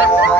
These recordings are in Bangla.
Ha ha ha!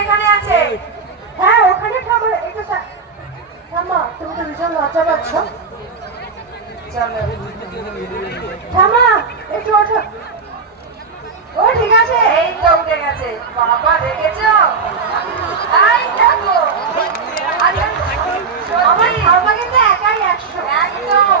এখানে আছে। হ্যাঁ ওখানে খাবার একটু থামা তুমি তো ভীষণ লজ্জা পাচ্ছ। থামা একটু ওঠো। ও ঠিক আছে। এই তো উঠে গেছে। বাবা দেখেছ? তাই দেখো। আমার কিন্তু একাই একশো। একদম।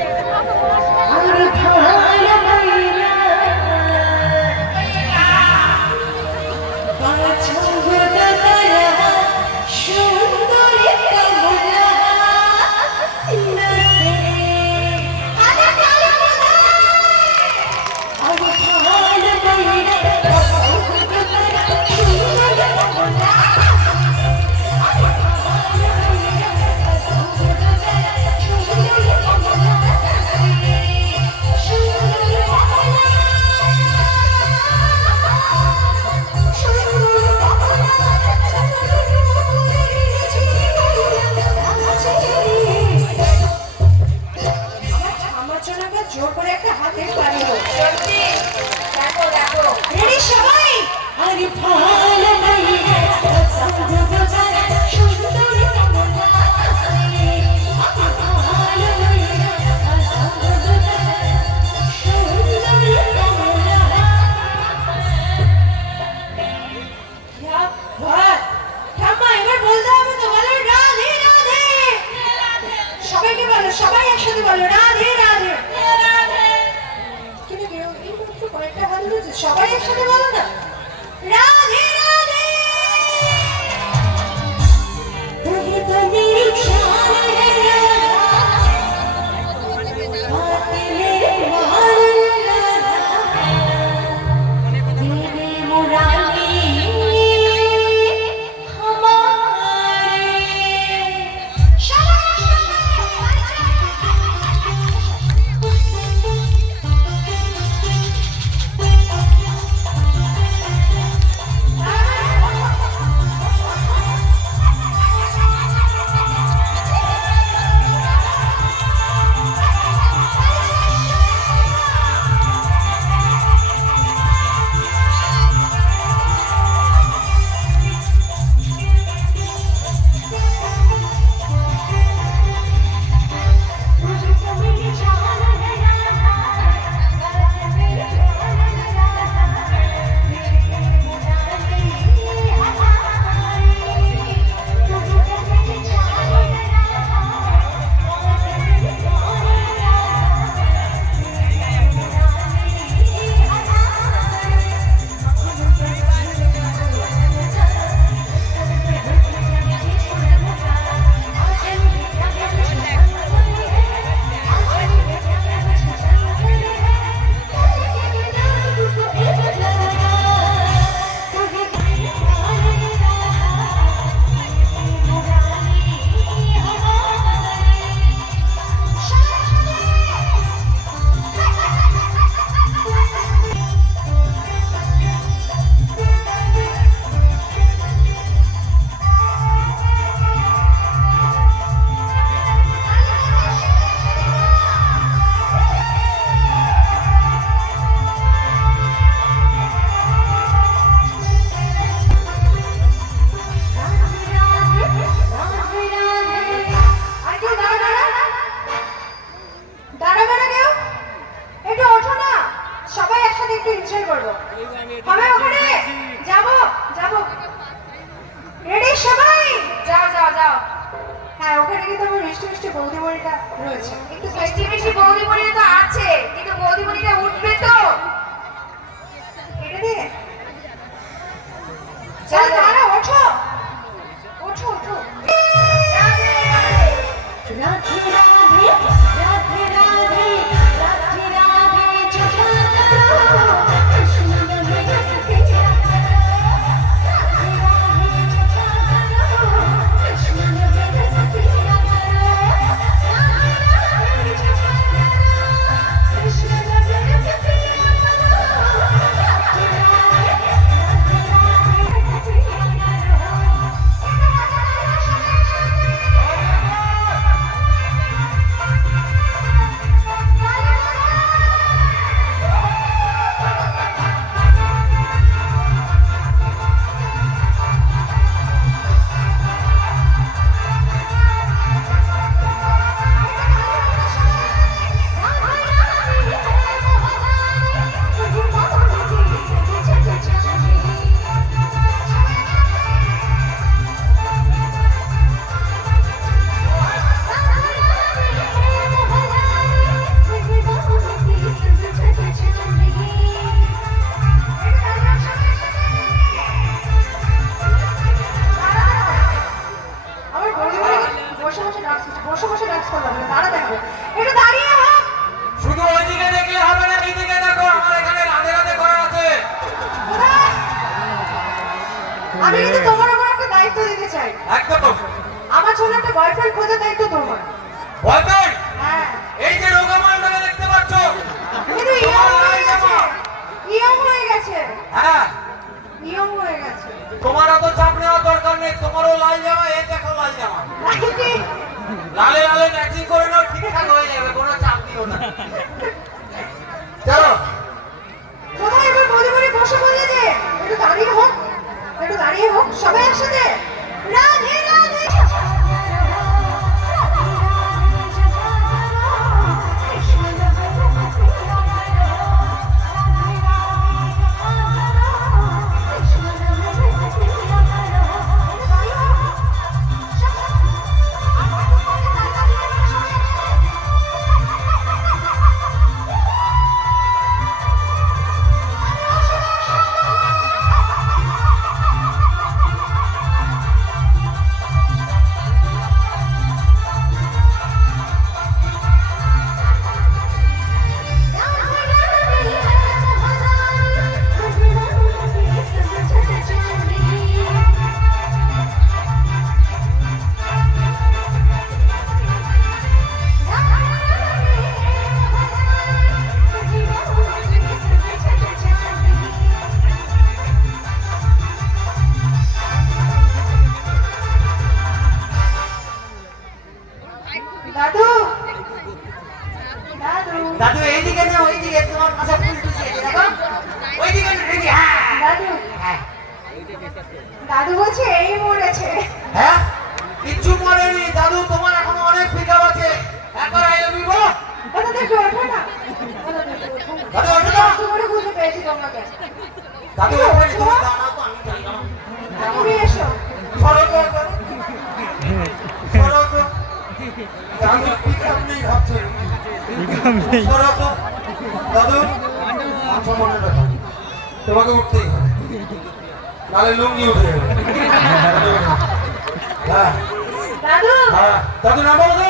তোমার অত চাপ নেওয়ার দরকার নেই, তোমারও লাল জামা, এই দেখো লাল জামা। লালে লালে ম্যাচিং করে নাও, ঠিকঠাক হয়ে যাবে, কোনো চাপ দিও না। চলো। দাঁড়িয়ে হোক, একটু দাঁড়িয়ে হোক, সবাই একসাথে। রাধে রাধে। দাদু ওঠেনি তুমি দাঁড়াও তো আমি যাই না। তুমি এসো। সরো তো একবার। সরো তো। দাদু পিকআপ নেই ভাবছে। দাদু আচ্ছা মনে রাখো। তোমাকে উঠতেই হবে। নালে লুঙ্গি উঠে যাবে। হ্যাঁ। দাদু! হ্যাঁ। দাদু নাম বলো তো।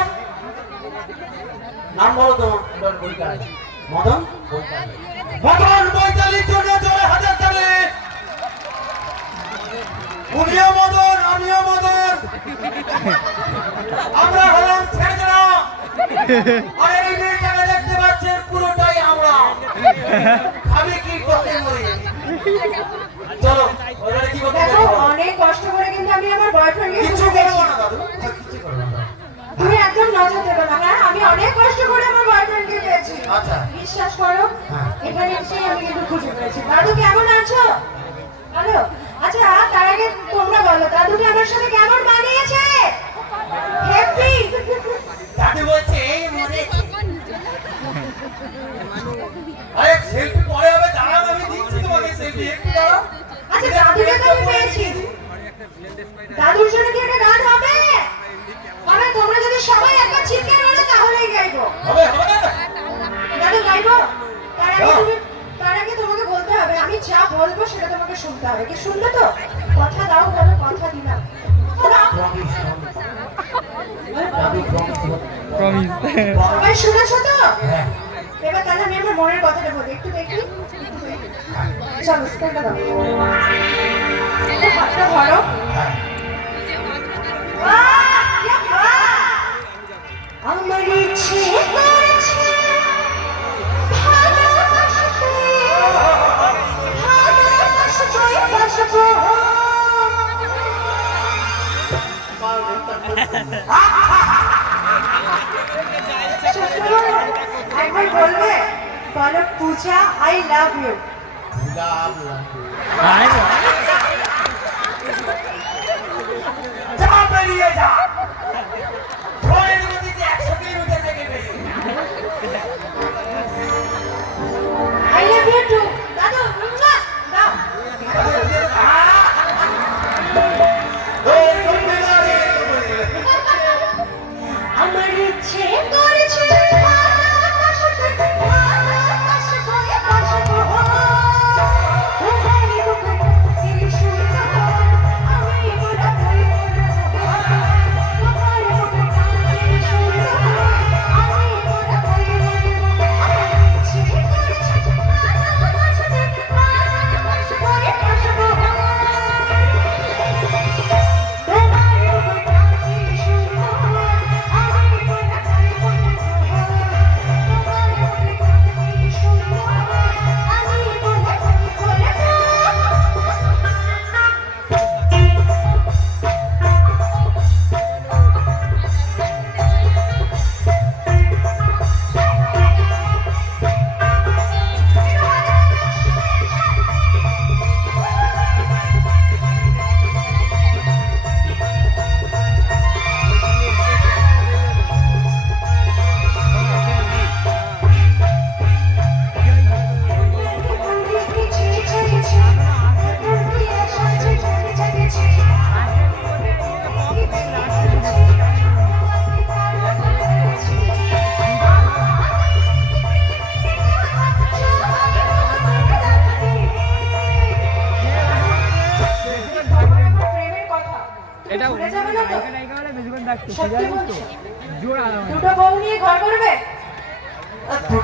নাম বলো তো মদন? মদন বৈতালির জন্য জোরে হাজার তালে। উনিও মদন আমিও মদন। আমরা হলাম ছেড়ে আর এই মেয়েটাকে দেখতে পাচ্ছেন পুরোটাই আমরা। আমি কি করতে চলো যাব? অনেক কষ্ট করে কিন্তু আমি আমার বয়ফ্রেন্ডকে কিচ্ছু খুঁজে করব পেয়েছি না দাদু কিচ্ছু করব না তুমি একদম দেবে না। হ্যাঁ আমি অনেক কষ্ট করে আমার বয়ফ্রেন্ডকে পেয়েছি। আচ্ছা। বিশ্বাস করো হ্যাঁ। এখানে এসে আমি কিন্তু খুঁজে পেয়েছি দাদু কেমন আছো? ভালো? আচ্ছা তার আগে তোমরা বলো দাদুকে আমার সাথে কেমন মানিয়েছে হ্যাপি দাদু বলছে এই মরে আরে সেলফি পরে হবে দাঁড়াও আমি দিচ্ছি তোমাকে সেলফি একটু দাঁড়াও। আচ্ছা দাদুকে তো আমি পেয়েছি। দাদুর জন্য কি একটা গান হবে হবে তোমরা যদি সবাই একবার চিৎকার করো তাহলেই গাইবো। হবে হবে দাদু গাইবো? তার আগে তুমি তার আগে তোমাকে বলতে হবে আমি যা বলব সেটা তোমাকে শুনতে হবে। কি শুনবে তো? কথা দাও বলো কথা দিলাম। সবাই শুনেছো তো? হ্যাঁ। এবার তাহলে আমি আমার মনের কথাটা বলি। একটু দেখি। চলো স্কেলটা দাও। একটু হাতটা ধরো। আমার ইচ্ছে করেছে ভালোবাসতে, ভালোবাসতে, বাসবো। একবার বলবে বলো পূজা আই লাভ ইউ যা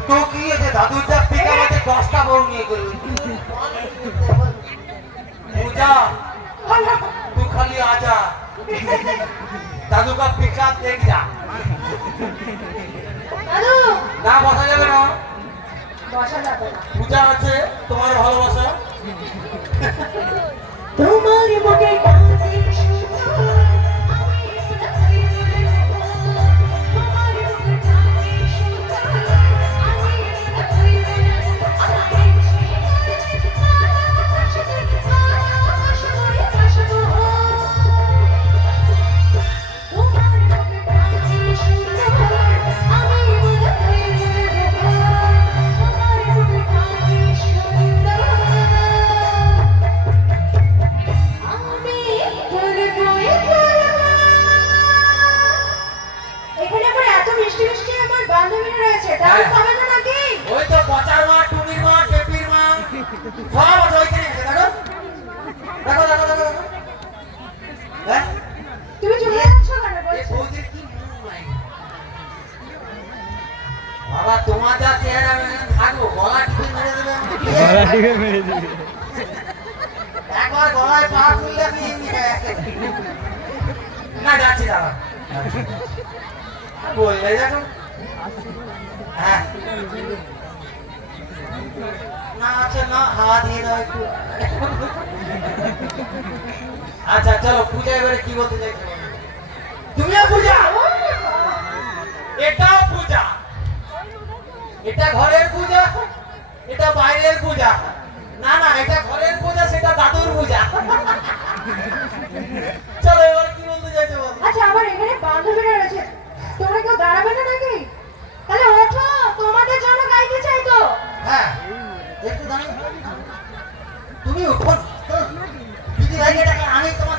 টোকিয়েছে দাদুর যা থেকে আমাদের দশটা বউ নিয়ে গেল। পূজা তু খালি আজা দাদু কা পিক আপ দেখ যা। না বসা যাবে না। পূজা আছে তোমার ভালোবাসা। তোমার মুখে না, যাচ্ছি দাদা বললে দেখো হ্যাঁ। না আচ্ছা হাওয়া আচ্ছা চলো, পূজা এবারে কি বলতে চাই তুমিও পূজা? এটাও পূজা। এটা ঘরের পূজা, এটা বাইরের পূজা। না না, এটা ঘরের পূজা, সেটা দাদুর পূজা। বান্ধবীরা রয়েছে। তোমরা কেউ দাঁড়াবে না নাকি? তাহলে ওঠো, তোমাদের জন্য গাইতে চাই তো। হ্যাঁ একটু দাঁড়াও। তুমি ওঠো দিদি ভাই আমি তোমার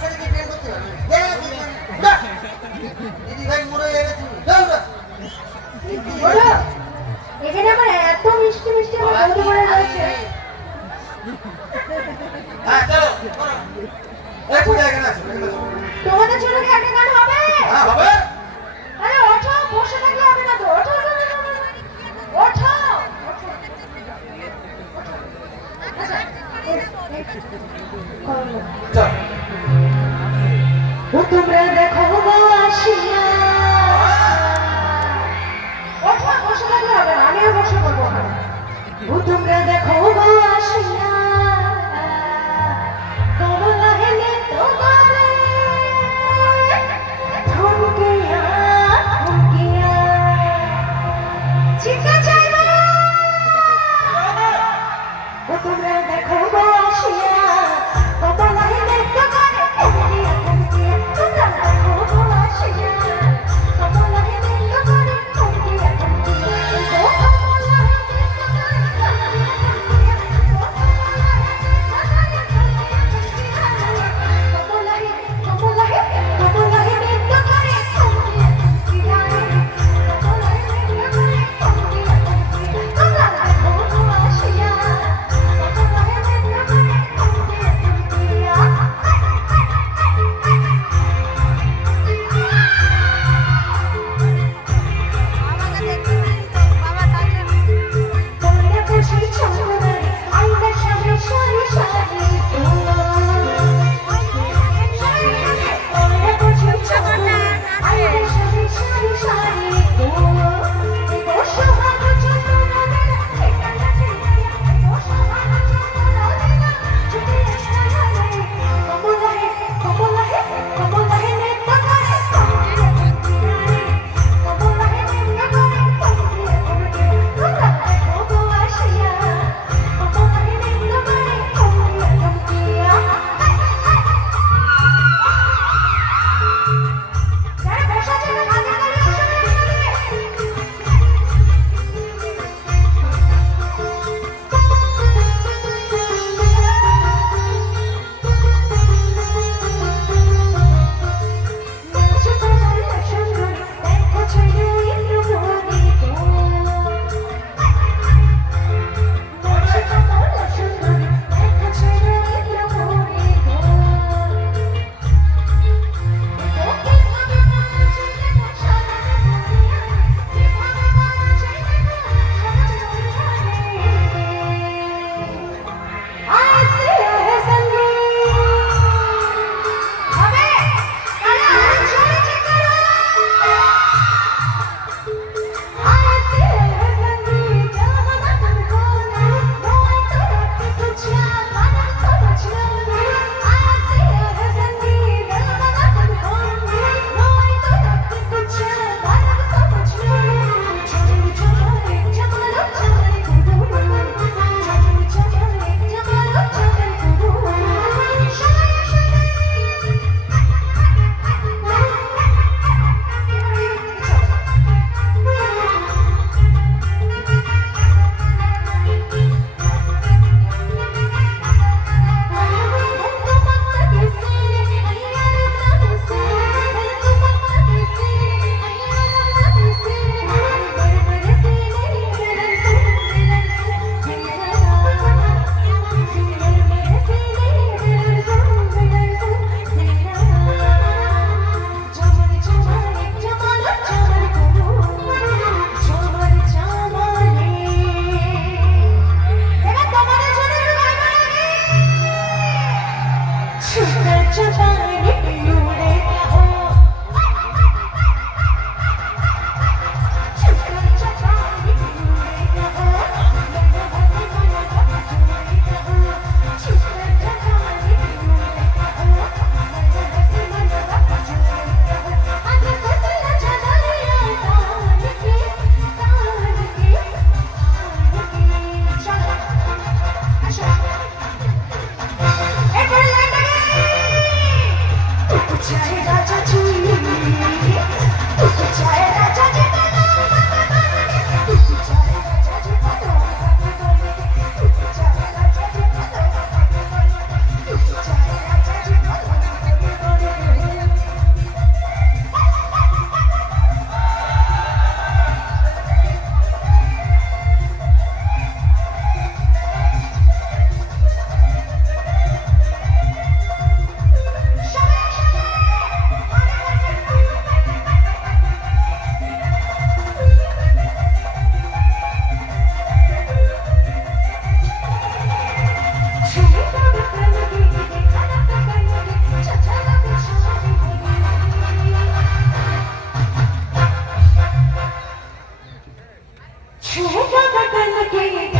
ಕಣ್ಣಕ್ಕೆ